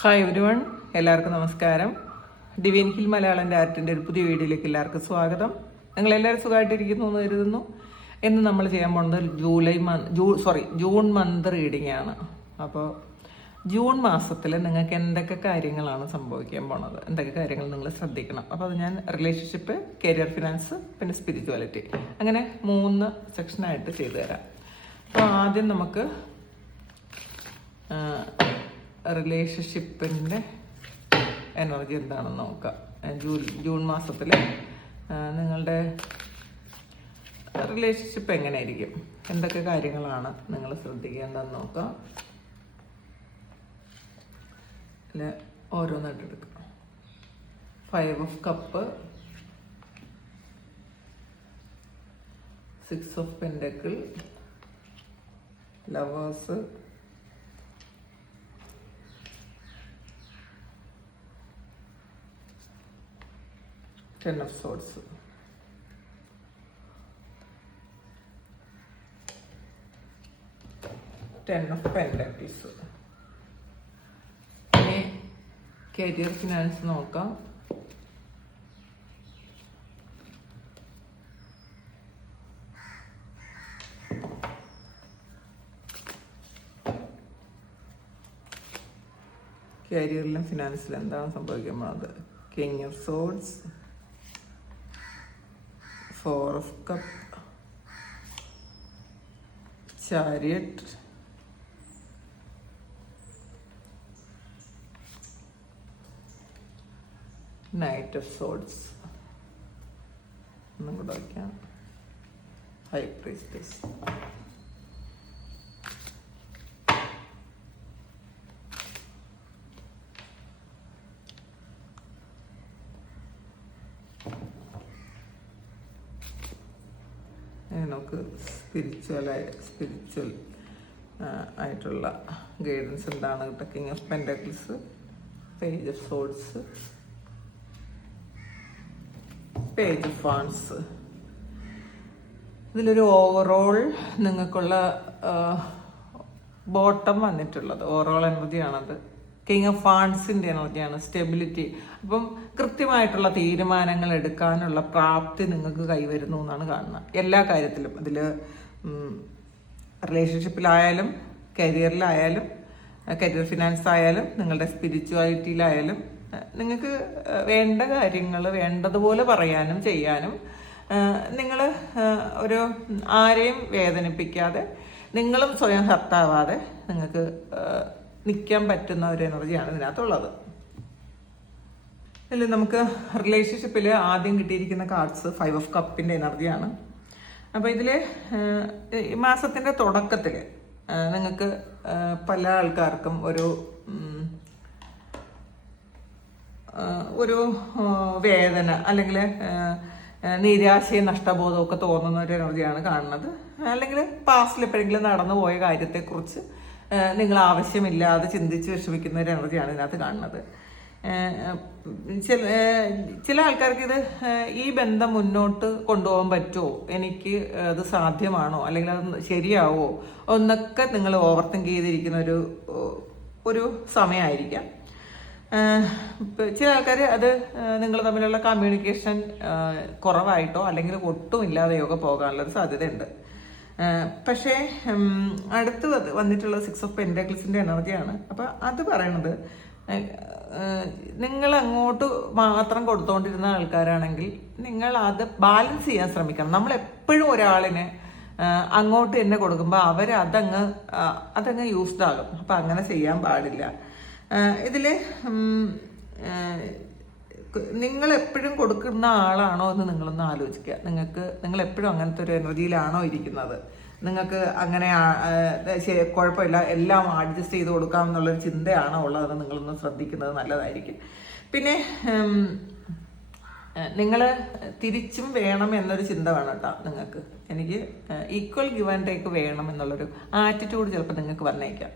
Hi everyone, എല്ലാവർക്കും നമസ്കാരം. Divine hill Malayalam ആർട്ടിൻ്റെ ഒരു പുതിയ വീഡിയോയിലേക്ക് എല്ലാവർക്കും സ്വാഗതം. നിങ്ങളെല്ലാവരും സുഖമായിട്ടിരിക്കുന്നു എന്ന് കരുതുന്നു. ഇന്ന് നമ്മൾ ചെയ്യാൻ പോകുന്നത് ജൂൺ മന്ത് റീഡിംഗ് ആണ്. അപ്പോൾ ജൂൺ മാസത്തിൽ നിങ്ങൾക്ക് എന്തൊക്കെ കാര്യങ്ങളാണ് സംഭവിക്കാൻ പോണത്, എന്തൊക്കെ കാര്യങ്ങൾ നിങ്ങൾ ശ്രദ്ധിക്കണം. അപ്പോൾ അത് ഞാൻ റിലേഷൻഷിപ്പ്, കരിയർ, ഫിനാൻസ്, പിന്നെ സ്പിരിച്വാലിറ്റി, അങ്ങനെ 3 സെക്ഷനായിട്ട് ചെയ്തു തരാം. അപ്പോൾ ആദ്യം നമുക്ക് റിലേഷൻഷിപ്പിൻ്റെ എനർജി എന്താണെന്ന് നോക്കാം. ജൂൺ മാസത്തിൽ നിങ്ങളുടെ റിലേഷൻഷിപ്പ് എങ്ങനെയായിരിക്കും, എന്തൊക്കെ കാര്യങ്ങളാണ് നിങ്ങൾ ശ്രദ്ധിക്കേണ്ടതെന്ന് നോക്കാം. അല്ല, ഓരോന്നായിട്ട് എടുക്കാം. 5 of cup, 6 of pentacle, lovers, 10 of swords. Ten of Pentacles. ഇനി കരിയർ, ഫിനാൻസ് നോക്കാം. കരിയറിലും ഫിനാൻസിലും എന്താണ് സംഭവിക്കാൻ പോകുന്നത്? King of swords, 4 of cup, chariot, knight of swords, ഒന്നും കൂടെ വയ്ക്കാം, ഹൈ പ്രീസ്റ്റസ്. നമുക്ക് സ്പിരിച്വൽ ആയിട്ടുള്ള ഗൈഡൻസ് എന്താണ് കിട്ടുക? King of pentacles, page of swords, page of wands. ഇതിലൊരു ഓവറോൾ നിങ്ങൾക്കുള്ള ബോട്ടം വന്നിട്ടുള്ളത് ഓവറോൾ എനർജിയാണത്. കിങ് ഓഫ് വാൻസിൻ്റെ എനർജിയാണ്, സ്റ്റെബിലിറ്റി. അപ്പം കൃത്യമായിട്ടുള്ള തീരുമാനങ്ങൾ എടുക്കാനുള്ള പ്രാപ്തി നിങ്ങൾക്ക് കൈവരുന്നു എന്നാണ് കാണുന്നത്. എല്ലാ കാര്യത്തിലും, ഇതിൽ റിലേഷൻഷിപ്പിലായാലും, കരിയറിലായാലും, കരിയർ ഫിനാൻസ് ആയാലും, നിങ്ങളുടെ സ്പിരിച്വാലിറ്റിയിലായാലും നിങ്ങൾക്ക് വേണ്ട കാര്യങ്ങൾ വേണ്ടതുപോലെ പറയാനും ചെയ്യാനും, നിങ്ങൾ ഒരു ആരെയും വേദനിപ്പിക്കാതെ, നിങ്ങളും സ്വയം ഹർട്ടാവാതെ നിങ്ങൾക്ക് നിൽക്കാൻ പറ്റുന്ന ഒരു എനർജിയാണ് ഇതിനകത്തുള്ളത്. ഇതിൽ നമുക്ക് റിലേഷൻഷിപ്പിൽ ആദ്യം കിട്ടിയിരിക്കുന്ന കാർഡ്സ് 5 ഓഫ് കപ്പിൻ്റെ എനർജിയാണ്. അപ്പോൾ ഇതിൽ ഈ മാസത്തിൻ്റെ തുടക്കത്തിൽ നിങ്ങൾക്ക് പല ആൾക്കാർക്കും ഒരു വേദന അല്ലെങ്കിൽ നിരാശയും നഷ്ടബോധവും ഒക്കെ തോന്നുന്ന ഒരു എനർജിയാണ് കാണുന്നത്. അല്ലെങ്കിൽ പാസ്റ്റിൽ എപ്പോഴെങ്കിലും നടന്നു പോയ കാര്യത്തെക്കുറിച്ച് നിങ്ങൾ ആവശ്യമില്ലാതെ ചിന്തിച്ച് വിഷമിക്കുന്ന ഒരു എനർജിയാണ് ഇതിനകത്ത് കാണുന്നത്. ചില ആൾക്കാർക്ക് ഇത് ഈ ബന്ധം മുന്നോട്ട് കൊണ്ടുപോകാൻ പറ്റുമോ, എനിക്ക് അത് സാധ്യമാണോ, അല്ലെങ്കിൽ അത് ശരിയാവോ എന്നൊക്കെ നിങ്ങൾ ഓവർ തിങ്ക് ചെയ്തിരിക്കുന്ന ഒരു സമയമായിരിക്കാം. ചില ആൾക്കാർ അത് നിങ്ങൾ തമ്മിലുള്ള കമ്മ്യൂണിക്കേഷൻ കുറവായിട്ടോ അല്ലെങ്കിൽ ഒട്ടും ഇല്ലാതെയോ ഒക്കെ പോകാനുള്ളൊരു സാധ്യതയുണ്ട്. പക്ഷേ അടുത്ത് വന്നിട്ടുള്ളത് 6 ഓഫ് പെൻഡക്കിൾസിൻ്റെ എനർജിയാണ്. അപ്പം അത് പറയണത്, നിങ്ങൾ അങ്ങോട്ട് മാത്രം കൊടുത്തുകൊണ്ടിരുന്ന ആൾക്കാരാണെങ്കിൽ നിങ്ങൾ അത് ബാലൻസ് ചെയ്യാൻ ശ്രമിക്കണം. നമ്മൾ എപ്പോഴും ഒരാളിനെ അങ്ങോട്ട് തന്നെ കൊടുക്കുമ്പോൾ അതങ്ങ് യൂസ്ഡ് ആകും. അപ്പം അങ്ങനെ ചെയ്യാൻ പാടില്ല. ഇതിൽ നിങ്ങൾ എപ്പോഴും കൊടുക്കുന്ന ആളാണോ എന്ന് നിങ്ങളൊന്ന് ആലോചിക്കുക. നിങ്ങൾ എപ്പോഴും അങ്ങനത്തെ ഒരു എനർജിയിലാണോ ഇരിക്കുന്നത്? നിങ്ങൾക്ക് അങ്ങനെ കുഴപ്പമില്ല, എല്ലാം അഡ്ജസ്റ്റ് ചെയ്ത് കൊടുക്കാം എന്നുള്ളൊരു ചിന്തയാണോ ഉള്ളതെന്ന് നിങ്ങളൊന്ന് ശ്രദ്ധിക്കുന്നത് നല്ലതായിരിക്കും. പിന്നെ നിങ്ങൾ തിരിച്ചും വേണം എന്നൊരു ചിന്ത വേണം കേട്ടോ നിങ്ങൾക്ക്. എനിക്ക് ഈക്വൽ ഗിവ് ആൻഡ് ടേക്ക് വേണം എന്നുള്ളൊരു ആറ്റിറ്റ്യൂഡ് ചിലപ്പോൾ നിങ്ങൾക്ക് വന്നേക്കാം.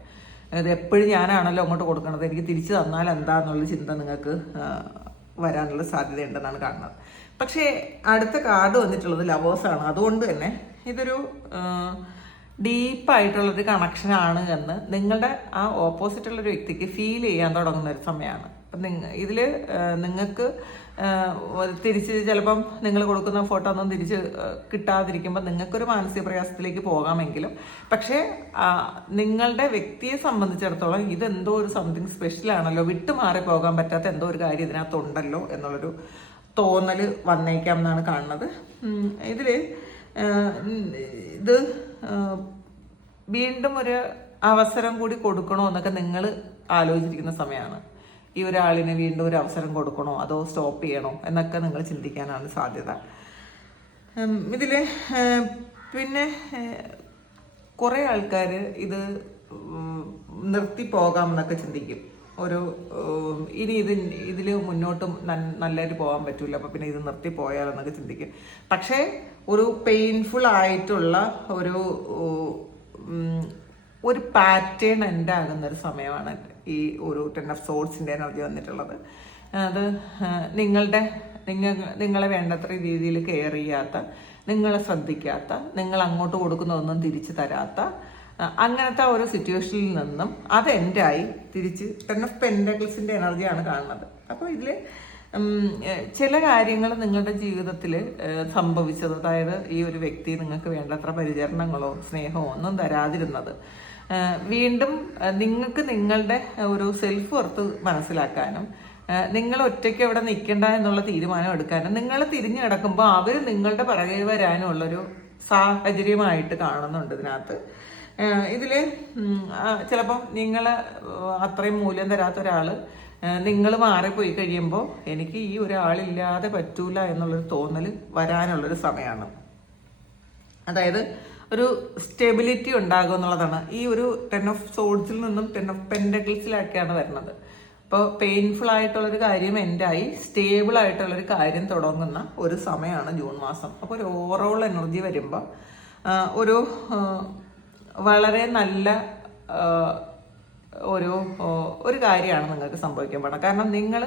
അത് എപ്പോഴും ഞാനാണല്ലോ അങ്ങോട്ട് കൊടുക്കണത്, എനിക്ക് തിരിച്ചു തന്നാൽ എന്താന്നുള്ളൊരു ചിന്ത നിങ്ങൾക്ക് വരാനുള്ള സാധ്യതയുണ്ടെന്നാണ് കാണുന്നത്. പക്ഷേ അടുത്ത കാർഡ് വന്നിട്ടുള്ളത് ലവേഴ്സാണ്. അതുകൊണ്ട് തന്നെ ഇതൊരു ഡീപ്പായിട്ടുള്ളൊരു കണക്ഷനാണ് എന്ന് നിങ്ങളുടെ ആ ഓപ്പോസിറ്റുള്ളൊരു വ്യക്തിക്ക് ഫീൽ ചെയ്യാൻ തുടങ്ങുന്ന ഒരു സമയമാണ്. അപ്പം ഇതിൽ നിങ്ങൾക്ക് തിരിച്ച് ചിലപ്പം നിങ്ങൾ കൊടുക്കുന്ന ഫോട്ടോ ഒന്നും തിരിച്ച് കിട്ടാതിരിക്കുമ്പോൾ നിങ്ങൾക്കൊരു മാനസിക പ്രയാസത്തിലേക്ക് പോകാമെങ്കിലും, പക്ഷേ നിങ്ങളുടെ വ്യക്തിയെ സംബന്ധിച്ചിടത്തോളം ഇതെന്തോ ഒരു സംതിങ് സ്പെഷ്യലാണല്ലോ, വിട്ടുമാറി പോകാൻ പറ്റാത്ത എന്തോ ഒരു കാര്യം ഇതിനകത്തുണ്ടല്ലോ എന്നുള്ളൊരു തോന്നൽ വന്നേക്കാം എന്നാണ് കാണുന്നത്. ഇതിൽ ഇത് വീണ്ടും ഒരു അവസരം കൂടി കൊടുക്കണോ എന്നൊക്കെ നിങ്ങൾ ആലോചിച്ചിരിക്കുന്ന സമയമാണ്. ഈ ഒരാളിന് വീണ്ടും ഒരു അവസരം കൊടുക്കണോ അതോ സ്റ്റോപ്പ് ചെയ്യണോ എന്നൊക്കെ നിങ്ങൾ ചിന്തിക്കാനാണ് സാധ്യത. ഇതിൽ പിന്നെ കുറേ ആൾക്കാർ ഇത് നിർത്തി പോകാം എന്നൊക്കെ ചിന്തിക്കും. ഇനി ഇതിൽ മുന്നോട്ടും നല്ലതായിട്ട് പോകാൻ പറ്റൂല, അപ്പം പിന്നെ ഇത് നിർത്തി പോയാലെന്നൊക്കെ ചിന്തിക്കും. പക്ഷേ ഒരു പെയിൻഫുൾ ആയിട്ടുള്ള ഒരു പാറ്റേൺ എൻഡ് ആകുന്ന ഒരു സമയമാണ് ഈ ഒരു 10 of Swordsന്റെ എനർജി വന്നിട്ടുള്ളത്. അത് നിങ്ങളെ വേണ്ടത്ര രീതിയിൽ കെയർ ചെയ്യാത്ത, നിങ്ങളെ ശ്രദ്ധിക്കാത്ത, നിങ്ങൾ അങ്ങോട്ട് കൊടുക്കുന്നതൊന്നും തിരിച്ചു തരാത്ത അങ്ങനത്തെ ഒരു സിറ്റുവേഷനിൽ നിന്നും അത് എൻഡായി തിരിച്ച് 10 of Pentaclesന്റെ എനർജിയാണ് കാണുന്നത്. അപ്പോൾ ഇതിൽ ചില കാര്യങ്ങൾ നിങ്ങളുടെ ജീവിതത്തിൽ സംഭവിച്ചത്, അതായത് ഈ ഒരു വ്യക്തി നിങ്ങൾക്ക് വേണ്ടത്ര പരിചരണങ്ങളോ സ്നേഹമോ ഒന്നും തരാതിരുന്നത്, വീണ്ടും നിങ്ങൾക്ക് നിങ്ങളുടെ ഒരു സെൽഫ് വർത്ത് മനസ്സിലാക്കാനും നിങ്ങൾ ഒറ്റയ്ക്ക് അവിടെ നിൽക്കേണ്ട എന്നുള്ള തീരുമാനം എടുക്കാനും നിങ്ങൾ തിരിഞ്ഞു കിടക്കുമ്പോൾ അവർ നിങ്ങളുടെ പിറകെ വരാനുള്ളൊരു സാഹചര്യമായിട്ട് കാണുന്നുണ്ട് ഇതിനകത്ത്. ഇതിൽ ചിലപ്പം നിങ്ങൾ അത്രയും മൂല്യം തരാത്ത ഒരാൾ നിങ്ങൾ മാറിപ്പോയി കഴിയുമ്പോൾ എനിക്ക് ഈ ഒരാളില്ലാതെ പറ്റൂല എന്നുള്ളൊരു തോന്നൽ വരാനുള്ളൊരു സമയമാണ്. അതായത് ഒരു സ്റ്റെബിലിറ്റി ഉണ്ടാകും എന്നുള്ളതാണ്. ഈ ഒരു 10 of Swordsൽ നിന്നും 10 of Pentaclesലാക്കിയാണ് വരുന്നത്. അപ്പോൾ പെയിൻഫുൾ ആയിട്ടുള്ളൊരു കാര്യം എൻഡായി സ്റ്റേബിൾ ആയിട്ടുള്ളൊരു കാര്യം തുടങ്ങുന്ന ഒരു സമയമാണ് ജൂൺ മാസം. അപ്പോൾ ഒരു ഓവറോൾ എനർജി വരുമ്പോൾ വളരെ നല്ല ഒരു കാര്യമാണ് നിങ്ങൾക്ക് സംഭവിക്കാൻ പാടില്ല. കാരണം നിങ്ങൾ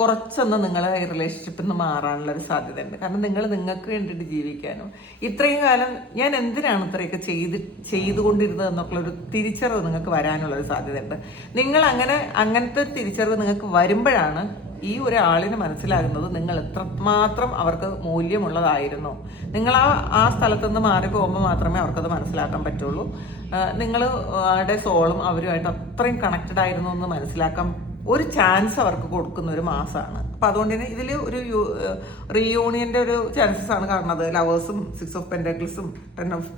കുറച്ചൊന്ന് നിങ്ങളെ റിലേഷൻഷിപ്പിൽ നിന്ന് മാറാനുള്ള ഒരു സാധ്യതയുണ്ട്. കാരണം നിങ്ങൾക്ക് വേണ്ടിയിട്ട് ജീവിക്കാനും ഇത്രയും കാലം ഞാൻ എന്തിനാണ് ഇത്രയൊക്കെ ചെയ്തുകൊണ്ടിരുന്നത് എന്നൊക്കെയുള്ളൊരു തിരിച്ചറിവ് നിങ്ങൾക്ക് വരാനുള്ളൊരു സാധ്യതയുണ്ട്. നിങ്ങൾ അങ്ങനത്തെ ഒരു തിരിച്ചറിവ് നിങ്ങൾക്ക് വരുമ്പോഴാണ് ഈ ഒരാളിന് മനസ്സിലാകുന്നത് നിങ്ങൾ എത്രമാത്രം അവർക്ക് മൂല്യമുള്ളതായിരുന്നു. നിങ്ങൾ ആ സ്ഥലത്തുനിന്ന് മാറി പോകുമ്പോൾ മാത്രമേ അവർക്കത് മനസ്സിലാക്കാൻ പറ്റുള്ളൂ. നിങ്ങളുടെ സോളും അവരുമായിട്ട് അത്രയും കണക്റ്റഡ് ആയിരുന്നു എന്ന് മനസ്സിലാക്കാൻ ഒരു ചാൻസ് അവർക്ക് കൊടുക്കുന്ന ഒരു മാസമാണ്. അപ്പം അതുകൊണ്ട് തന്നെ ഇതിൽ ഒരു റീയൂണിയൻ്റെ ഒരു ചാൻസസ് ആണ് കാണുന്നത്. ലവേഴ്സും 6 of Pentaclesഉം 10 of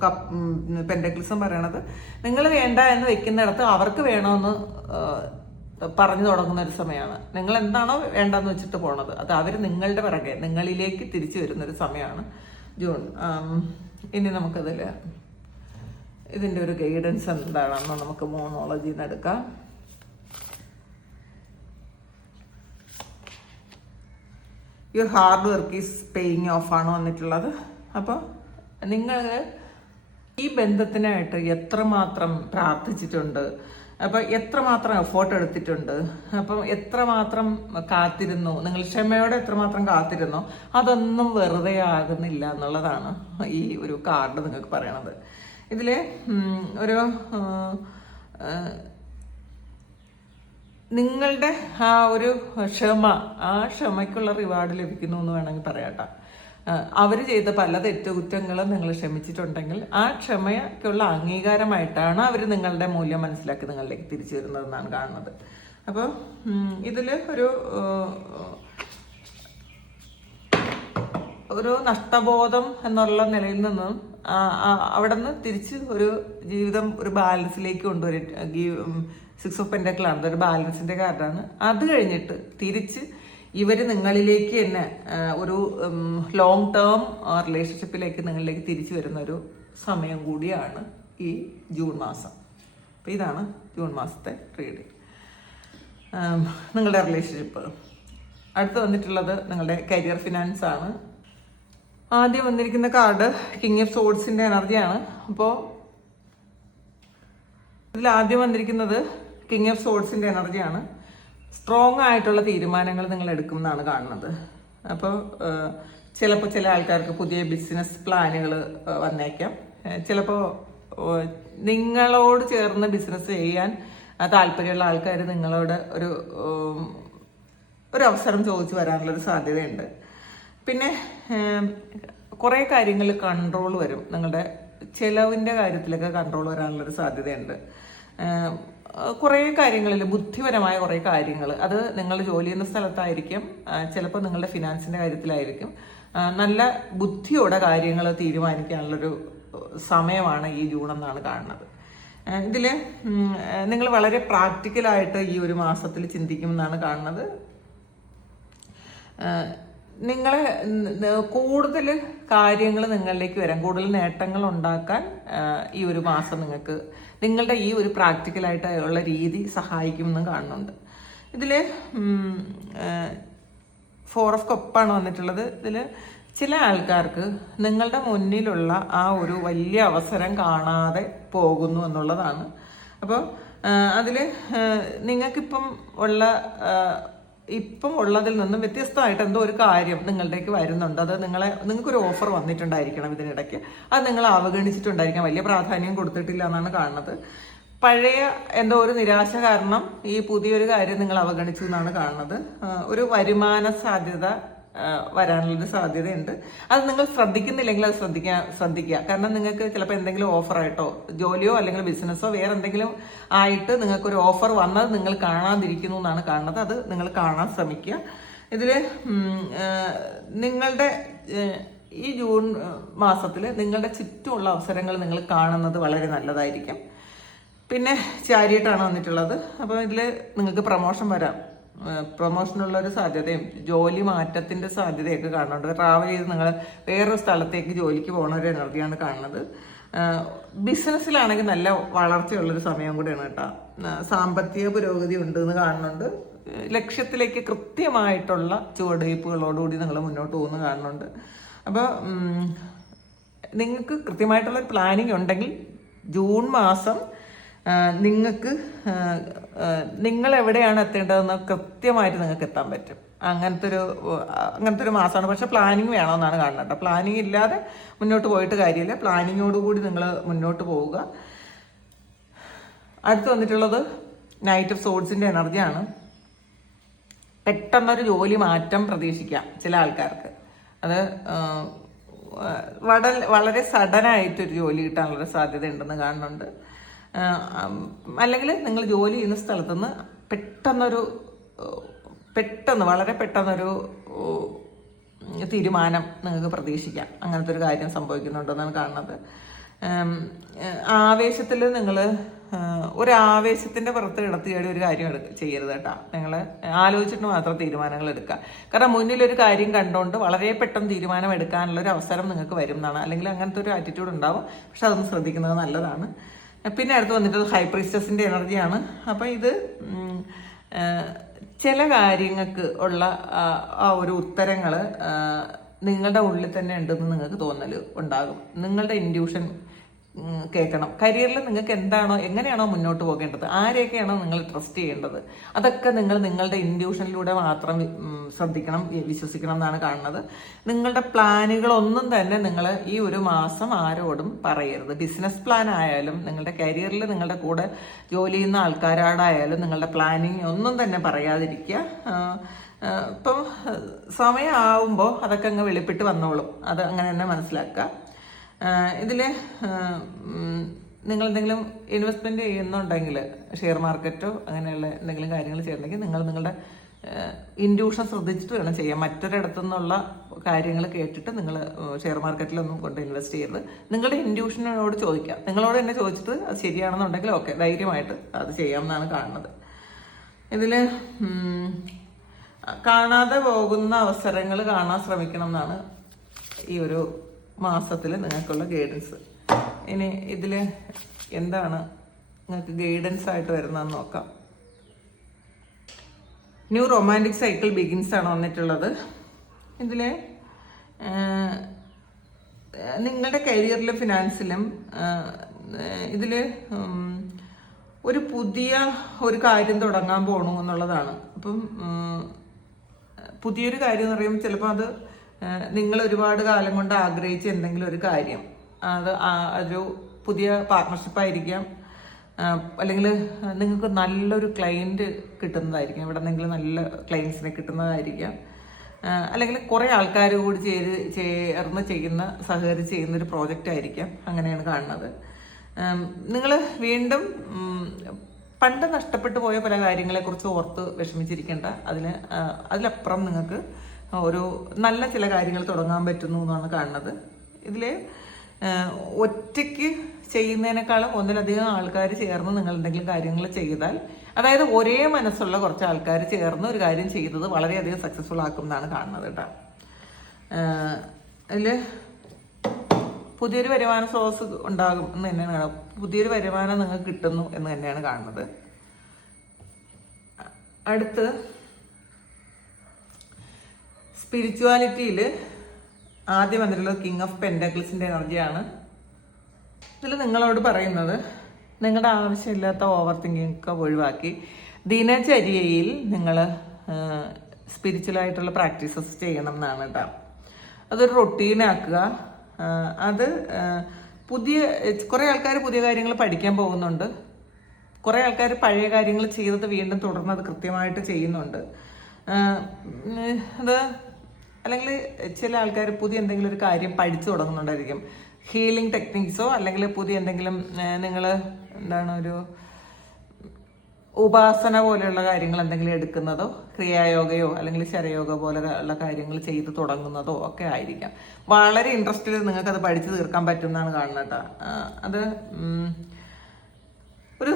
Pentaclesഉം പറയണത് നിങ്ങൾ വേണ്ട എന്ന് വെക്കുന്നിടത്ത് അവർക്ക് വേണമെന്ന് പറഞ്ഞു തുടങ്ങുന്ന ഒരു സമയമാണ്. നിങ്ങൾ എന്താണോ വേണ്ടെന്ന് വെച്ചിട്ട് പോണത് അത് അവർ നിങ്ങളുടെ പിറകെ നിങ്ങളിലേക്ക് തിരിച്ചു വരുന്നൊരു സമയമാണ് ജൂൺ. ഇനി നമുക്കതിൽ ഇതിൻ്റെ ഒരു ഗൈഡൻസ് എന്താണെന്ന് നമുക്ക് മോണോളജിയിൽ നിന്ന് എടുക്കാം. Your hard work is paying of ആണ് വന്നിട്ടുള്ളത്. അപ്പോൾ നിങ്ങൾ ഈ ബന്ധത്തിനായിട്ട് എത്രമാത്രം പ്രാർത്ഥിച്ചിട്ടുണ്ട്, അപ്പം എത്രമാത്രം എഫോർട്ട് എടുത്തിട്ടുണ്ട്, അപ്പം എത്രമാത്രം കാത്തിരുന്നു, നിങ്ങൾ ക്ഷമയോടെ എത്രമാത്രം കാത്തിരുന്നോ അതൊന്നും വെറുതെ ആകുന്നില്ല എന്നുള്ളതാണ് ഈ ഒരു കാർഡ് നിങ്ങൾക്ക് പറയണത്. ഇതിൽ ഒരു നിങ്ങളുടെ ആ ഒരു ആ ക്ഷമയ്ക്കുള്ള റിവാർഡ് ലഭിക്കുന്നു എന്ന് വേണമെങ്കിൽ പറയാട്ടോ. അവർ ചെയ്ത പല തെറ്റുകുറ്റങ്ങളും നിങ്ങൾ ക്ഷമിച്ചിട്ടുണ്ടെങ്കിൽ ആ ക്ഷമയ്ക്കുള്ള അംഗീകാരമായിട്ടാണ് അവർ നിങ്ങളുടെ മൂല്യം മനസ്സിലാക്കി നിങ്ങളിലേക്ക് തിരിച്ചു വരുന്നതെന്നാണ് കാണുന്നത്. അപ്പോൾ ഇതിൽ ഒരു നഷ്ടബോധം എന്നുള്ള നിലയിൽ നിന്നും അവിടെ നിന്ന് തിരിച്ച് ഒരു ജീവിതം ഒരു ബാലൻസിലേക്ക് കൊണ്ടുവരും. 6 of Pentacles ആണ്, ഒരു ബാലൻസിന്റെ കാർഡാണ്. അത് കഴിഞ്ഞിട്ട് തിരിച്ച് ഇവർ നിങ്ങളിലേക്ക് തന്നെ ഒരു ലോങ് ടേം റിലേഷൻഷിപ്പിലേക്ക് നിങ്ങളിലേക്ക് തിരിച്ചു വരുന്ന ഒരു സമയം കൂടിയാണ് ഈ ജൂൺ മാസം. അപ്പോൾ ഇതാണ് ജൂൺ മാസത്തെ റീഡിങ്. നിങ്ങളുടെ റിലേഷൻഷിപ്പ്. അടുത്ത് വന്നിട്ടുള്ളത് നിങ്ങളുടെ കരിയർ ഫിനാൻസ് ആണ്. ആദ്യം വന്നിരിക്കുന്ന കാർഡ് കിങ് ഓഫ് സോർഡ്സിന്റെ എനർജിയാണ്. അപ്പോൾ ഇതിൽ ആദ്യം വന്നിരിക്കുന്നത് കിങ് ഓഫ് സോർഡ്സിന്റെ എനർജിയാണ്. സ്ട്രോങ് ആയിട്ടുള്ള തീരുമാനങ്ങൾ നിങ്ങൾ എടുക്കുമെന്നാണ് കാണുന്നത്. അപ്പോൾ ചിലപ്പോൾ ചില ആൾക്കാർക്ക് പുതിയ ബിസിനസ് പ്ലാനുകൾ വന്നേക്കാം. ചിലപ്പോൾ നിങ്ങളോട് ചേർന്ന് ബിസിനസ് ചെയ്യാൻ താല്പര്യമുള്ള ആൾക്കാർ നിങ്ങളോട് ഒരു അവസരം ചോദിച്ചു വരാനുള്ളൊരു സാധ്യതയുണ്ട്. പിന്നെ കുറേ കാര്യങ്ങൾ കൺട്രോൾ വരും. നിങ്ങളുടെ ചിലവിൻ്റെ കാര്യത്തിലൊക്കെ കൺട്രോൾ വരാനുള്ളൊരു സാധ്യതയുണ്ട്. കുറേ കാര്യങ്ങളിൽ ബുദ്ധിപരമായ കുറേ കാര്യങ്ങൾ, അത് നിങ്ങൾ ജോലി ചെയ്യുന്ന സ്ഥലത്തായിരിക്കും, ചിലപ്പോൾ നിങ്ങളുടെ ഫിനാൻസിൻ്റെ കാര്യത്തിലായിരിക്കും. നല്ല ബുദ്ധിയോടെ കാര്യങ്ങൾ തീരുമാനിക്കാനുള്ളൊരു സമയമാണ് ഈ ജൂൺ എന്നാണ് കാണുന്നത്. ഇതിൽ നിങ്ങൾ വളരെ പ്രാക്ടിക്കലായിട്ട് ഈ ഒരു മാസത്തിൽ ചിന്തിക്കുമെന്നാണ് കാണുന്നത്. നിങ്ങളെ കൂടുതൽ കാര്യങ്ങൾ നിങ്ങളിലേക്ക് വരാൻ, കൂടുതൽ നേട്ടങ്ങൾ ഉണ്ടാക്കാൻ ഈ ഒരു മാസം നിങ്ങൾക്ക് നിങ്ങളുടെ ഈ ഒരു പ്രാക്ടിക്കലായിട്ടുള്ള രീതി സഹായിക്കുമെന്നും കാണുന്നുണ്ട്. ഇതിൽ 4 ഓഫ് കപ്പാണ് വന്നിട്ടുള്ളത്. ഇതിൽ ചില ആൾക്കാർക്ക് നിങ്ങളുടെ മുന്നിലുള്ള ആ ഒരു വലിയ അവസരം കാണാതെ പോകുന്നു എന്നുള്ളതാണ്. അപ്പോൾ അതിൽ നിങ്ങൾക്കിപ്പം ഉള്ളതിൽ നിന്നും വ്യത്യസ്തമായിട്ട് എന്തോ ഒരു കാര്യം നിങ്ങളുടേക്ക് വരുന്നുണ്ട്. അത് നിങ്ങൾക്കൊരു ഓഫർ വന്നിട്ടുണ്ടായിരിക്കണം ഇതിനിടയ്ക്ക്. അത് നിങ്ങൾ അവഗണിച്ചിട്ടുണ്ടായിരിക്കാം, വലിയ പ്രാധാന്യം കൊടുത്തിട്ടില്ല എന്നാണ് കാണുന്നത്. പഴയ എന്തോ ഒരു നിരാശ കാരണം ഈ പുതിയൊരു കാര്യം നിങ്ങൾ അവഗണിച്ചു എന്നാണ് കാണുന്നത്. ഒരു വരുമാന സാധ്യത വരാനുള്ളൊരു സാധ്യതയുണ്ട്. അത് നിങ്ങൾ ശ്രദ്ധിക്കുന്നില്ലെങ്കിൽ അത് ശ്രദ്ധിക്കുക. കാരണം നിങ്ങൾക്ക് ചിലപ്പോൾ എന്തെങ്കിലും ഓഫറായിട്ടോ ജോലിയോ അല്ലെങ്കിൽ ബിസിനസ്സോ വേറെ എന്തെങ്കിലും ആയിട്ട് നിങ്ങൾക്കൊരു ഓഫർ വന്നത് നിങ്ങൾ കാണാതിരിക്കുന്നു എന്നാണ് കാണുന്നത്. അത് നിങ്ങൾ കാണാൻ ശ്രമിക്കുക. ഇതിൽ നിങ്ങളുടെ ഈ ജൂൺ മാസത്തിൽ നിങ്ങളുടെ ചുറ്റുമുള്ള അവസരങ്ങൾ നിങ്ങൾ കാണുന്നത് വളരെ നല്ലതായിരിക്കും. പിന്നെ ചാരിയട്ടാണ് വന്നിട്ടുള്ളത്. അപ്പോൾ ഇതിൽ നിങ്ങൾക്ക് പ്രൊമോഷൻ വരാം, പ്രൊമോഷനുള്ളൊരു സാധ്യതയും ജോലി മാറ്റത്തിൻ്റെ സാധ്യതയൊക്കെ കാണുന്നുണ്ട്. ട്രാവൽ ചെയ്ത് നിങ്ങൾ വേറൊരു സ്ഥലത്തേക്ക് ജോലിക്ക് പോകുന്ന ഒരു എനർജിയാണ് കാണുന്നത്. ബിസിനസ്സിലാണെങ്കിൽ നല്ല വളർച്ചയുള്ളൊരു സമയം കൂടെയാണ് കേട്ടോ. സാമ്പത്തിക പുരോഗതി ഉണ്ടെന്ന് കാണുന്നുണ്ട്. ലക്ഷ്യത്തിലേക്ക് കൃത്യമായിട്ടുള്ള ചുവടുവയ്പ്പുകളോടുകൂടി നിങ്ങൾ മുന്നോട്ട് പോകുന്ന കാണുന്നുണ്ട്. അപ്പോൾ നിങ്ങൾക്ക് കൃത്യമായിട്ടുള്ള പ്ലാനിങ് ഉണ്ടെങ്കിൽ ജൂൺ മാസം നിങ്ങൾക്ക് നിങ്ങൾ എവിടെയാണ് എത്തേണ്ടതെന്ന് കൃത്യമായിട്ട് നിങ്ങൾക്ക് എത്താൻ പറ്റും. അങ്ങനത്തെ ഒരു മാസമാണ്. പക്ഷെ പ്ലാനിങ് വേണമെന്നാണ് കാണുന്നത് കേട്ടോ. പ്ലാനിങ് ഇല്ലാതെ മുന്നോട്ട് പോയിട്ട് കാര്യമില്ല. പ്ലാനിങ്ങോടുകൂടി നിങ്ങൾ മുന്നോട്ട് പോവുക. അടുത്ത് വന്നിട്ടുള്ളത് നൈറ്റ് ഓഫ് സോഡ്സിൻ്റെ എനർജിയാണ്. പെട്ടെന്നൊരു ജോലി മാറ്റം പ്രതീക്ഷിക്കാം ചില ആൾക്കാർക്ക്. അത് വളരെ സഡനായിട്ടൊരു ജോലി കിട്ടാനുള്ളൊരു സാധ്യത ഉണ്ടെന്ന് കാണുന്നുണ്ട്. അല്ലെങ്കിൽ നിങ്ങൾ ജോലി ചെയ്യുന്ന സ്ഥലത്തുനിന്ന് വളരെ പെട്ടെന്നൊരു തീരുമാനം നിങ്ങൾക്ക് പ്രതീക്ഷിക്കാം. അങ്ങനത്തെ ഒരു കാര്യം സംഭവിക്കുന്നുണ്ടെന്നാണ് കാണുന്നത്. ആവേശത്തിൽ നിങ്ങൾ ഒരാവേശത്തിൻ്റെ പുറത്ത് കിടത്തിയാടി ഒരു കാര്യം ചെയ്യരുത് കേട്ടോ. നിങ്ങൾ ആലോചിച്ചിട്ട് മാത്രം തീരുമാനങ്ങൾ എടുക്കുക. കാരണം മുന്നിലൊരു കാര്യം കണ്ടുകൊണ്ട് വളരെ പെട്ടെന്ന് തീരുമാനം എടുക്കാനുള്ള ഒരു അവസരം നിങ്ങൾക്ക് വരും എന്നാണ്. അല്ലെങ്കിൽ അങ്ങനത്തെ ഒരു ആറ്റിറ്റ്യൂഡ് ഉണ്ടാവും. പക്ഷെ അതൊന്ന് ശ്രദ്ധിക്കുന്നത് നല്ലതാണ്. പിന്നെ അടുത്ത് വന്നിട്ട് ഹൈ പ്രീസ്റ്റസിൻ്റെ എനർജിയാണ്. അപ്പം ഇത് ചില കാര്യങ്ങൾക്ക് ഉള്ള ആ ഒരു ഉത്തരങ്ങൾ നിങ്ങളുടെ ഉള്ളിൽ തന്നെ ഉണ്ടെന്ന് നിങ്ങൾക്ക് തോന്നൽ ഉണ്ടാകും. നിങ്ങളുടെ ഇൻഡ്യൂഷൻ കേൾക്കണം. കരിയറിൽ നിങ്ങൾക്ക് എങ്ങനെയാണോ മുന്നോട്ട് പോകേണ്ടത്, ആരെയൊക്കെയാണോ നിങ്ങൾ ട്രസ്റ്റ് ചെയ്യേണ്ടത്, അതൊക്കെ നിങ്ങൾ നിങ്ങളുടെ ഇൻഡ്യൂഷനിലൂടെ മാത്രം ശ്രദ്ധിക്കണം, വിശ്വസിക്കണം എന്നാണ് കാണുന്നത്. നിങ്ങളുടെ പ്ലാനുകളൊന്നും തന്നെ നിങ്ങൾ ഈ ഒരു മാസം ആരോടും പറയരുത്. ബിസിനസ് പ്ലാൻ ആയാലും നിങ്ങളുടെ കരിയറിൽ നിങ്ങളുടെ കൂടെ ജോലി ചെയ്യുന്ന ആൾക്കാരോടായാലും നിങ്ങളുടെ പ്ലാനിങ് ഒന്നും തന്നെ പറയാതിരിക്കുക. ഇപ്പം സമയമാവുമ്പോൾ അതൊക്കെ അങ്ങ് വെളിപ്പെട്ട് വന്നോളും. അത് അങ്ങനെ തന്നെ മനസ്സിലാക്കുക. ഇതിൽ നിങ്ങൾ എന്തെങ്കിലും ഇൻവെസ്റ്റ്മെൻറ്റ് ചെയ്യുന്നുണ്ടെങ്കിൽ ഷെയർ മാർക്കറ്റോ അങ്ങനെയുള്ള എന്തെങ്കിലും കാര്യങ്ങൾ ചെയ്യണമെങ്കിൽ നിങ്ങൾ നിങ്ങളുടെ ഇൻഡ്യൂഷൻ ശ്രദ്ധിച്ചിട്ട് വേണം ചെയ്യാൻ. മറ്റൊരിടത്തു നിന്നുള്ള കാര്യങ്ങൾ കേട്ടിട്ട് നിങ്ങൾ ഷെയർ മാർക്കറ്റിലൊന്നും കൊണ്ട് ഇൻവെസ്റ്റ് ചെയ്യരുത്. നിങ്ങളുടെ ഇൻഡ്യൂഷനോട് ചോദിക്കാം. നിങ്ങളോട് തന്നെ ചോദിച്ചിട്ട് അത് ശരിയാണെന്നുണ്ടെങ്കിൽ ഓക്കെ, ധൈര്യമായിട്ട് അത് ചെയ്യാമെന്നാണ് കാണുന്നത്. ഇതിൽ കാണാതെ പോകുന്ന അവസരങ്ങൾ കാണാൻ ശ്രമിക്കണം എന്നാണ് ഈ ഒരു മാസത്തിൽ നിങ്ങൾക്കുള്ള ഗൈഡൻസ്. ഇനി ഇതിൽ എന്താണ് നിങ്ങൾക്ക് ഗൈഡൻസ് ആയിട്ട് വരുന്നതെന്ന് നോക്കാം. ന്യൂ റൊമാൻറ്റിക് സൈക്കിൾ ബിഗിൻസ് ആണ് വന്നിട്ടുള്ളത്. ഇതിൽ നിങ്ങളുടെ കരിയറിലും ഫിനാൻസിലും ഇതിൽ ഒരു പുതിയ ഒരു കാര്യം തുടങ്ങാൻ പോകണു എന്നുള്ളതാണ്. അപ്പം പുതിയൊരു കാര്യം എന്ന് പറയുമ്പോൾ ചിലപ്പോൾ അത് നിങ്ങൾ ഒരുപാട് കാലം കൊണ്ട് ആഗ്രഹിച്ച എന്തെങ്കിലും ഒരു കാര്യം, അതൊരു പുതിയ പാർട്ട്ണർഷിപ്പ് ആയിരിക്കാം, അല്ലെങ്കിൽ നിങ്ങൾക്ക് നല്ലൊരു ക്ലയൻറ്റ് കിട്ടുന്നതായിരിക്കും, ഇവിടെ നിന്നെങ്കിലും നല്ല ക്ലയൻസിനെ കിട്ടുന്നതായിരിക്കാം, അല്ലെങ്കിൽ കുറേ ആൾക്കാർ കൂടി ചേർന്ന് സഹകരിച്ച് ചെയ്യുന്നൊരു പ്രോജക്റ്റ് ആയിരിക്കാം. അങ്ങനെയാണ് കാണുന്നത്. നിങ്ങൾ വീണ്ടും പണ്ട് നഷ്ടപ്പെട്ടു പോയ പല കാര്യങ്ങളെക്കുറിച്ച് ഓർത്ത് വിഷമിച്ചിരിക്കേണ്ട. അതിലപ്പുറം നിങ്ങൾക്ക് ഒരു നല്ല ചില കാര്യങ്ങൾ തുടങ്ങാൻ പറ്റുന്നു എന്നാണ് കാണുന്നത്. ഇതിൽ ഒറ്റയ്ക്ക് ചെയ്യുന്നതിനേക്കാളും ഒന്നിലധികം ആൾക്കാർ ചേർന്ന് നിങ്ങൾ എന്തെങ്കിലും കാര്യങ്ങൾ ചെയ്താൽ, അതായത് ഒരേ മനസ്സുള്ള കുറച്ച് ആൾക്കാർ ചേർന്ന് ഒരു കാര്യം ചെയ്തത് വളരെയധികം സക്സസ്ഫുൾ ആക്കും എന്നാണ് കാണുന്നത് കേട്ടോ. അതിൽ പുതിയൊരു വരുമാന സ്രോതസ് ഉണ്ടാകും എന്ന് തന്നെയാണ് കാണുന്നത്. പുതിയൊരു വരുമാനം നിങ്ങൾക്ക് കിട്ടുന്നു എന്ന് തന്നെയാണ് കാണുന്നത്. അടുത്ത് സ്പിരിച്വാലിറ്റിയിൽ ആദ്യം വന്നിട്ടുള്ളത് കിങ് ഓഫ് പെൻഡക്കിൾസിൻ്റെ എനർജിയാണ്. ഇതിൽ നിങ്ങളോട് പറയുന്നത് നിങ്ങളുടെ ആവശ്യമില്ലാത്ത ഓവർ തിങ്കിങ് ഒക്കെ ഒഴിവാക്കി ദിനചര്യയിൽ നിങ്ങൾ സ്പിരിച്വലായിട്ടുള്ള പ്രാക്ടീസസ് ചെയ്യണം എന്നാണ് കേട്ടോ. അതൊരു റൊട്ടീനാക്കുക. അത് കുറേ ആൾക്കാർ പുതിയ കാര്യങ്ങൾ പഠിക്കാൻ പോകുന്നുണ്ട്. കുറേ ആൾക്കാർ പഴയ കാര്യങ്ങൾ ചെയ്തത് വീണ്ടും തുടർന്ന് അത് കൃത്യമായിട്ട് ചെയ്യുന്നുണ്ട്. അത് അല്ലെങ്കിൽ ചില ആൾക്കാർ പുതിയ എന്തെങ്കിലും ഒരു കാര്യം പഠിച്ചു തുടങ്ങുന്നുണ്ടായിരിക്കും. ഹീലിംഗ് ടെക്നിക്സോ അല്ലെങ്കിൽ പുതിയ എന്തെങ്കിലും നിങ്ങൾ ഒരു ഉപാസന പോലെയുള്ള കാര്യങ്ങൾ എന്തെങ്കിലും എടുക്കുന്നതോ, ക്രിയായോഗയോ അല്ലെങ്കിൽ ശരയോഗ പോലെയുള്ള കാര്യങ്ങൾ ചെയ്ത് തുടങ്ങുന്നതോ ഒക്കെ ആയിരിക്കാം. വളരെ ഇൻട്രസ്റ്റിൽ നിങ്ങൾക്കത് പഠിച്ചു തീർക്കാൻ പറ്റുമെന്നാണ് കാണുന്നത് കേട്ടോ. അത് ഒരു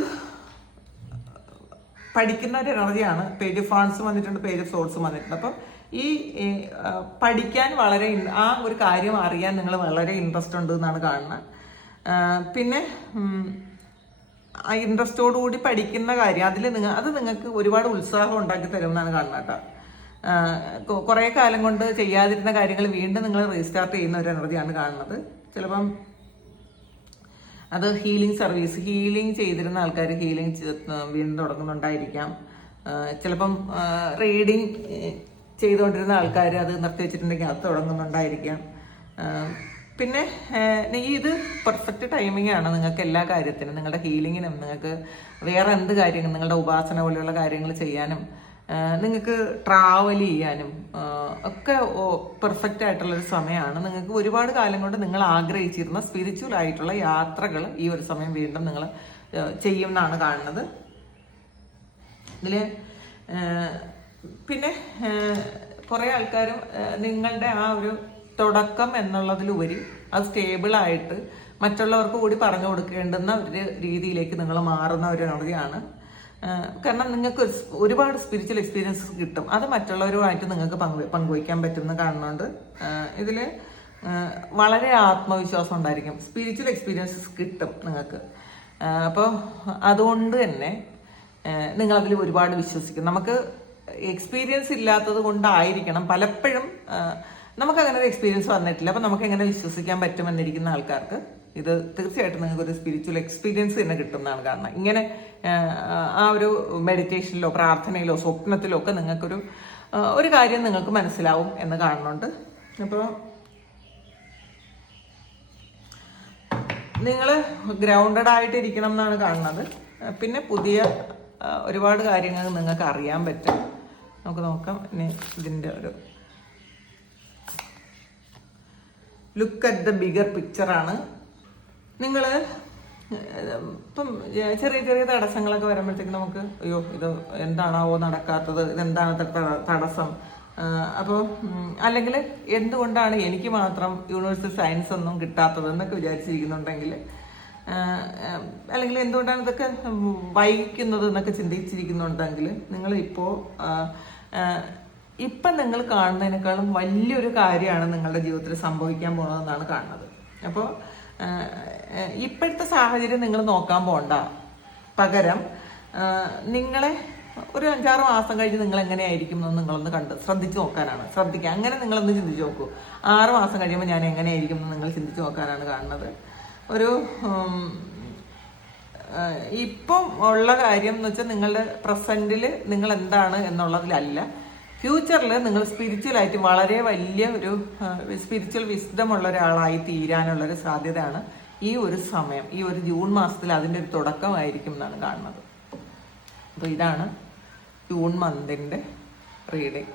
പഠിക്കുന്ന ഒരു എനർജിയാണ്. പേജ് ഓഫ് ഫാൻസ് വന്നിട്ടുണ്ട്, പേജ് ഓഫ് സോൾസും വന്നിട്ടുണ്ട്. അപ്പം ഈ പഠിക്കാൻ വളരെ ആ ഒരു കാര്യം അറിയാൻ നിങ്ങൾ വളരെ ഇൻട്രസ്റ്റ് ഉണ്ട് എന്നാണ് കാണുന്നത്. പിന്നെ ആ ഇൻട്രസ്റ്റോടുകൂടി പഠിക്കുന്ന കാര്യം അത് നിങ്ങൾക്ക് ഒരുപാട് ഉത്സാഹം ഉണ്ടാക്കി തരുമെന്നാണ് കാണുന്നത് കേട്ടോ. കുറേ കാലം കൊണ്ട് ചെയ്യാതിരുന്ന കാര്യങ്ങൾ വീണ്ടും നിങ്ങൾ റീസ്റ്റാർട്ട് ചെയ്യുന്ന ഒരു എനർജിയാണ് കാണുന്നത്. ചിലപ്പം അത് ഹീലിംഗ് ചെയ്തിരുന്ന ആൾക്കാർ ഹീലിംഗ് വീണ്ടും തുടങ്ങുന്നുണ്ടായിരിക്കാം. ചിലപ്പം റീഡിങ് ചെയ്തുകൊണ്ടിരുന്ന ആൾക്കാർ അത് നിർത്തി വെച്ചിട്ടുണ്ടെങ്കിൽ അത് തുടങ്ങുന്നുണ്ടായിരിക്കാം. പിന്നെ ഇത് പെർഫെക്റ്റ് ടൈമിംഗ് ആണ് നിങ്ങൾക്ക് എല്ലാ കാര്യത്തിനും, നിങ്ങളുടെ ഹീലിങ്ങിനും, നിങ്ങൾക്ക് വേറെ എന്ത് കാര്യങ്ങൾ, നിങ്ങളുടെ ഉപാസന പോലെയുള്ള കാര്യങ്ങൾ ചെയ്യാനും, നിങ്ങൾക്ക് ട്രാവൽ ചെയ്യാനും ഒക്കെ പെർഫെക്റ്റ് ആയിട്ടുള്ളൊരു സമയമാണ്. നിങ്ങൾക്ക് ഒരുപാട് കാലം കൊണ്ട് നിങ്ങൾ ആഗ്രഹിച്ചിരുന്ന സ്പിരിച്വൽ ആയിട്ടുള്ള യാത്രകൾ ഈ ഒരു സമയം വീണ്ടും നിങ്ങൾ ചെയ്യും എന്നാണ് കാണുന്നത്. ഇതിൽ പിന്നെ കുറേ ആൾക്കാരും നിങ്ങളുടെ ആ ഒരു തുടക്കം എന്നുള്ളതിലുപരി അത് സ്റ്റേബിളായിട്ട് മറ്റുള്ളവർക്ക് കൂടി പറഞ്ഞു കൊടുക്കേണ്ടുന്ന ഒരു രീതിയിലേക്ക് നിങ്ങൾ മാറുന്ന ഒരു എനർജിയാണ്. കാരണം നിങ്ങൾക്ക് ഒരുപാട് സ്പിരിച്വൽ എക്സ്പീരിയൻസസ് കിട്ടും. അത് മറ്റുള്ളവരുമായിട്ട് നിങ്ങൾക്ക് പങ്കുവയ്ക്കാൻ പറ്റുമെന്ന് കാണുന്നുണ്ട്. ഇതിൽ വളരെ ആത്മവിശ്വാസം ഉണ്ടായിരിക്കും. സ്പിരിച്വൽ എക്സ്പീരിയൻസസ് കിട്ടും നിങ്ങൾക്ക്. അപ്പോൾ അതുകൊണ്ട് തന്നെ നിങ്ങളതിൽ ഒരുപാട് വിശ്വസിക്കും. നമുക്ക് എക്സ്പീരിയൻസ് ഇല്ലാത്തത് കൊണ്ടായിരിക്കണം പലപ്പോഴും നമുക്കങ്ങനെ ഒരു എക്സ്പീരിയൻസ് വന്നിട്ടില്ല. അപ്പം നമുക്ക് എങ്ങനെ വിശ്വസിക്കാൻ പറ്റുമെന്നിരിക്കുന്ന ആൾക്കാർക്ക് ഇത് തീർച്ചയായിട്ടും നിങ്ങൾക്കൊരു സ്പിരിച്വൽ എക്സ്പീരിയൻസ് തന്നെ കിട്ടുന്നതാണ്. കാരണം ഇങ്ങനെ ആ ഒരു മെഡിറ്റേഷനിലോ പ്രാർത്ഥനയിലോ സ്വപ്നത്തിലോ ഒക്കെ ഒരു കാര്യം നിങ്ങൾക്ക് മനസ്സിലാവും എന്ന് കാണുന്നുണ്ട്. അപ്പോൾ നിങ്ങൾ ഗ്രൗണ്ടഡ് ആയിട്ട് ഇരിക്കണം എന്നാണ് കാണുന്നത്. പിന്നെ പുതിയ ഒരുപാട് കാര്യങ്ങൾ നിങ്ങൾക്ക് അറിയാൻ പറ്റും. നമുക്ക് നോക്കാം. ഇനി ഇതിൻ്റെ ഒരു ലുക്ക് അറ്റ് ദ ബിഗർ പിക്ചറാണ്. നിങ്ങൾ ഇപ്പം ചെറിയ ചെറിയ തടസ്സങ്ങളൊക്കെ വരുമ്പോഴത്തേക്കും നമുക്ക് അയ്യോ ഇത് എന്താണാവോ നടക്കാത്തത്, ഇതെന്താണ് തടസ്സം, അപ്പോൾ അല്ലെങ്കിൽ എന്തുകൊണ്ടാണ് എനിക്ക് മാത്രം യൂണിവേഴ്സൽ സയൻസ് ഒന്നും കിട്ടാത്തത് എന്നൊക്കെ വിചാരിച്ചിരിക്കുന്നുണ്ടെങ്കിൽ, അല്ലെങ്കിൽ എന്തുകൊണ്ടാണ് ഇതൊക്കെ വൈകിക്കുന്നത് എന്നൊക്കെ ചിന്തിച്ചിരിക്കുന്നുണ്ടെങ്കിൽ, ഇപ്പം നിങ്ങൾ കാണുന്നതിനേക്കാളും വലിയൊരു കാര്യമാണ് നിങ്ങളുടെ ജീവിതത്തിൽ സംഭവിക്കാൻ പോകുന്നതെന്നാണ് കാണുന്നത്. അപ്പോൾ ഇപ്പോഴത്തെ സാഹചര്യം നിങ്ങൾ നോക്കാൻ പോകണ്ട, പകരം നിങ്ങളെ ഒരു 5-6 മാസം കഴിഞ്ഞ് നിങ്ങൾ എങ്ങനെയായിരിക്കും എന്ന് നിങ്ങളൊന്ന് ശ്രദ്ധിച്ചു നോക്കാനാണ്. അങ്ങനെ നിങ്ങളൊന്ന് ചിന്തിച്ച് നോക്കൂ. 6 മാസം കഴിയുമ്പോൾ ഞാൻ എങ്ങനെയായിരിക്കും എന്ന് നിങ്ങൾ ചിന്തിച്ച് നോക്കാനാണ് കാണുന്നത്. ഇപ്പം ഉള്ള കാര്യം എന്ന് വെച്ചാൽ നിങ്ങളുടെ പ്രസന്റിൽ നിങ്ങൾ എന്താണ് എന്നുള്ളതിലല്ല, ഫ്യൂച്ചറിൽ നിങ്ങൾ സ്പിരിച്വലായിട്ട് വളരെ വലിയ ഒരു സ്പിരിച്വൽ വിസ്ഡം ഉള്ള ഒരാളായി തീരാനുള്ളൊരു സാധ്യതയാണ് ഈ ഒരു സമയം, ഈ ഒരു ജൂൺ മാസത്തിൽ അതിൻ്റെ ഒരു തുടക്കമായിരിക്കും എന്നാണ് കാണുന്നത്. അപ്പോൾ ഇതാണ് ജൂൺ മന്തിൻ്റെ റീഡിങ്.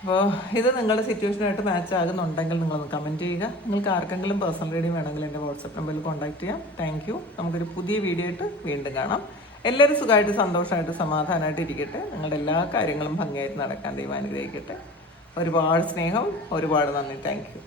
അപ്പോൾ ഇത് നിങ്ങളുടെ സിറ്റുവേഷനായിട്ട് മാച്ച് ആകുന്നുണ്ടെങ്കിൽ നിങ്ങളൊന്ന് കമൻറ്റ് ചെയ്യുക. നിങ്ങൾക്ക് ആർക്കെങ്കിലും പേഴ്സണൽ റീഡിങ് വേണമെങ്കിൽ എൻ്റെ വാട്സപ്പ് നമ്പറിൽ കോൺടാക്ട് ചെയ്യാം. Thank you. നമുക്കൊരു പുതിയ വീഡിയോ ആയിട്ട് വീണ്ടും കാണാം. എല്ലാവരും സുഖമായിട്ട് സന്തോഷമായിട്ട് സമാധാനമായിട്ട് ഇരിക്കട്ടെ. നിങ്ങളുടെ എല്ലാ കാര്യങ്ങളും ഭംഗിയായിട്ട് നടക്കാൻ ദൈവം അനുഗ്രഹിക്കട്ടെ. ഒരുപാട് സ്നേഹം, ഒരുപാട് നന്ദി. Thank you.